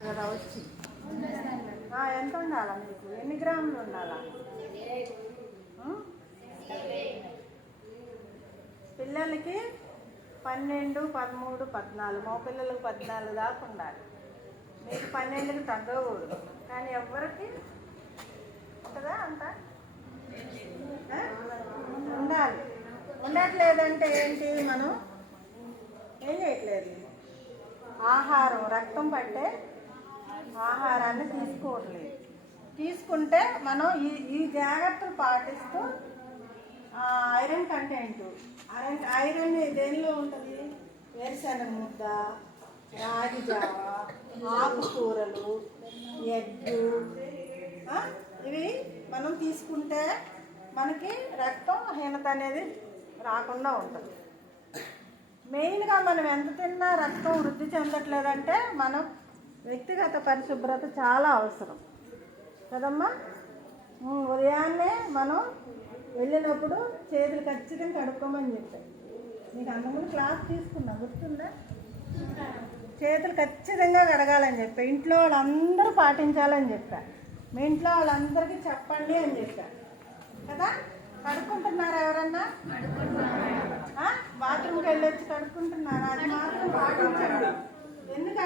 కదా వచ్చి ఎంత ఉండాలా మీకు? ఎన్ని గ్రాములు ఉండాలా? పిల్లలకి 12, 13, 14, మా పిల్లలకు 14 దాకా ఉండాలి. మీకు 12కి తగ్గకూడదు. కానీ ఎవరికి ఉంటుందా అంత ఉండాలి. ఉండట్లేదంటే ఏంటి? మనం ఏం చేయట్లేదు. ఆహారం రక్తం పట్టే ఆహారాన్ని తీసుకోవట్లేదు. తీసుకుంటే మనం ఈ జాగ్రత్తలు పాటిస్తూ ఐరన్ కంటెంట్ ఐరన్ దేనిలో ఉంటుంది? వేరుశనగ ముద్ద, రాగి జావ, ఆకుకూరలు, ఎగ్గు, ఇవి మనం తీసుకుంటే మనకి రక్తహీనత అనేది రాకుండా ఉంటుంది. మెయిన్గా మనం ఎంత తిన్నా రక్తం వృద్ధి చెందట్లేదంటే మనం వ్యక్తిగత పరిశుభ్రత చాలా అవసరం కదమ్మా. ఉదయాన్నే మనం వెళ్ళినప్పుడు చేతులు ఖచ్చితంగా కడుక్కోమని చెప్పాను. నీకు అంతకుముందు క్లాస్ తీసుకున్నా, గుర్తుందా? చేతులు ఖచ్చితంగా కడగాలని చెప్పా. ఇంట్లో వాళ్ళందరూ పాటించాలని చెప్పా. మీ ఇంట్లో వాళ్ళందరికీ చెప్పండి అని చెప్పా కదా. కడుక్కుంటున్నారా? ఎవరన్నా బాత్రూమ్కి వెళ్ళొచ్చి కడుక్కుంటున్నారా? అది మాత్రం పాటించండి. ఎందుకంటే